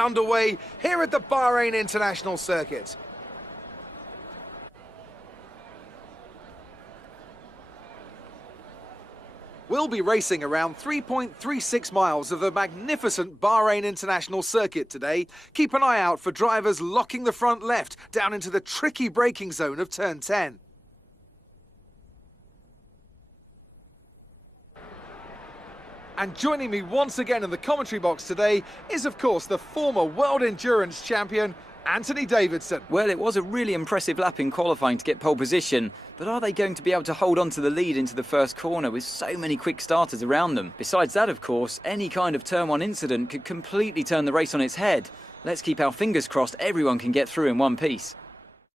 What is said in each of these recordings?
underway here at the Bahrain International Circuit. We'll be racing around 3.36 miles of the magnificent Bahrain International Circuit today. Keep an eye out for drivers locking the front left down into the tricky braking zone of turn 10. And joining me once again in the commentary box today is, of course, the former World Endurance Champion, Anthony Davidson. Well, it was a really impressive lap in qualifying to get pole position, but are they going to be able to hold on to the lead into the first corner with so many quick starters around them? Besides that, of course, any kind of turn 1 incident could completely turn the race on its head. Let's keep our fingers crossed everyone can get through in one piece.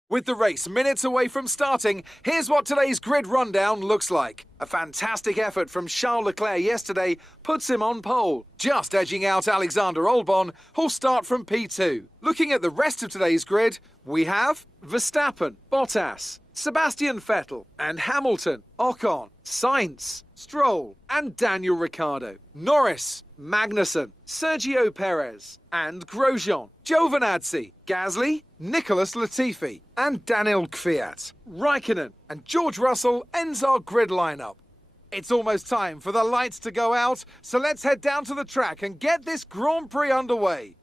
With the race minutes away from starting, here's what today's grid rundown looks like. A fantastic effort from Charles Leclerc yesterday puts him on pole, just edging out Alexander Albon, who'll start from P2. Looking at the rest of today's grid, we have Verstappen, Bottas, Sebastian Vettel and Hamilton, Ocon, Sainz, Stroll and Daniel Ricciardo, Norris, Magnussen, Sergio Perez and Grosjean, Giovinazzi, Gasly, Nicholas Latifi and Daniel Kvyat. Raikkonen and George Russell ends our grid lineup. It's almost time for the lights to go out, so let's head down to the track and get this Grand Prix underway.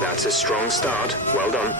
That's a strong start. Well done.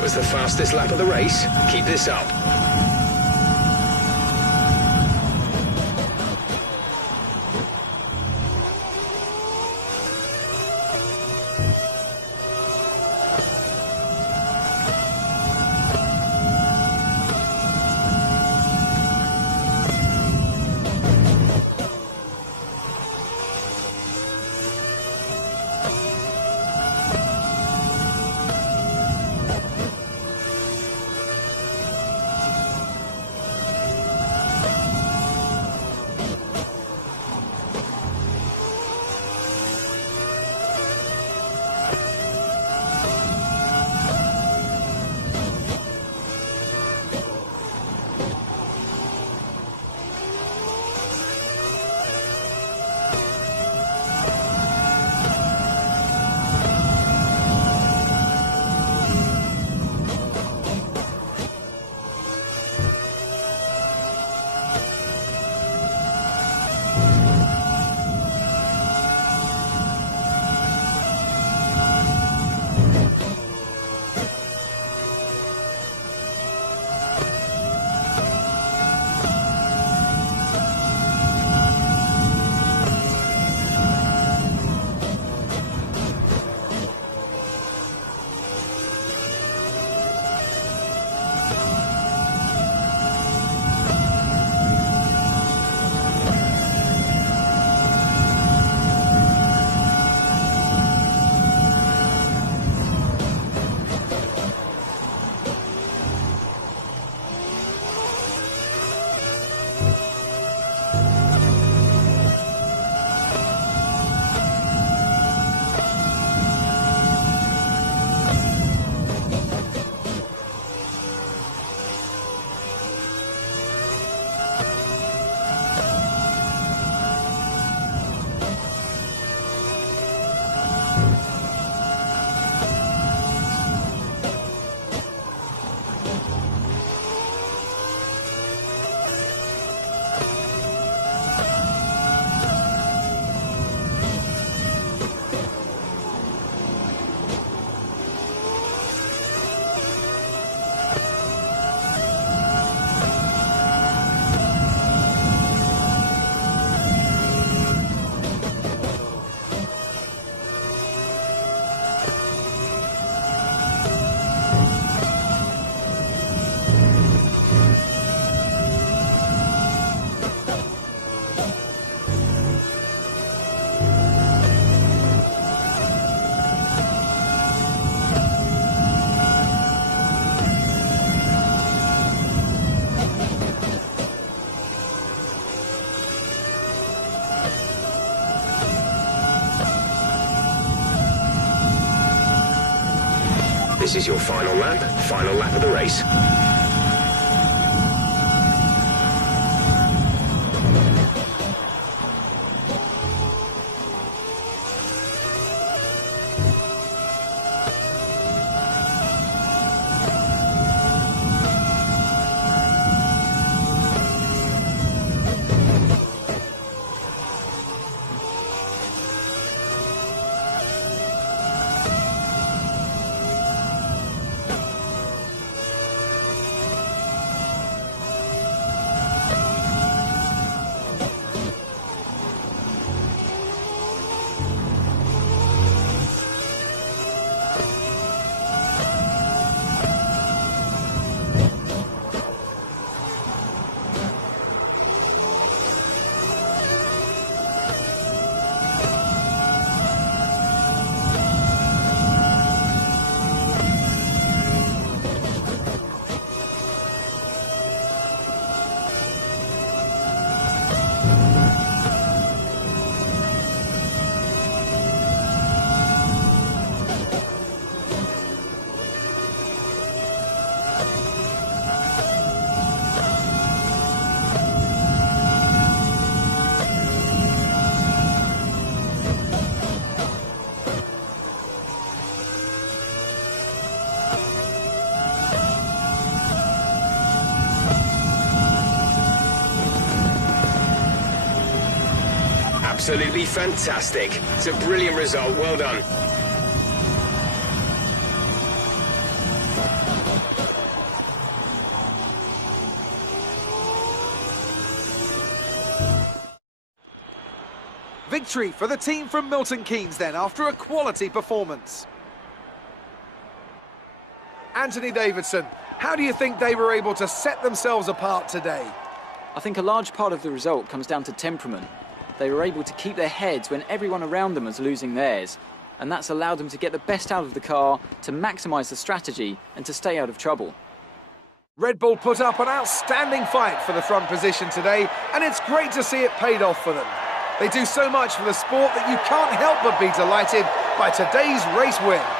That was the fastest lap of the race. Keep this up. This is your final lap of the race. Absolutely fantastic. It's a brilliant result. Well done. Victory for the team from Milton Keynes then, after a quality performance. Anthony Davidson, how do you think they were able to set themselves apart today? I think a large part of the result comes down to temperament. They were able to keep their heads when everyone around them was losing theirs, and that's allowed them to get the best out of the car, to maximise the strategy and to stay out of trouble. Red Bull put up an outstanding fight for the front position today, and it's great to see it paid off for them. They do so much for the sport that you can't help but be delighted by today's race win.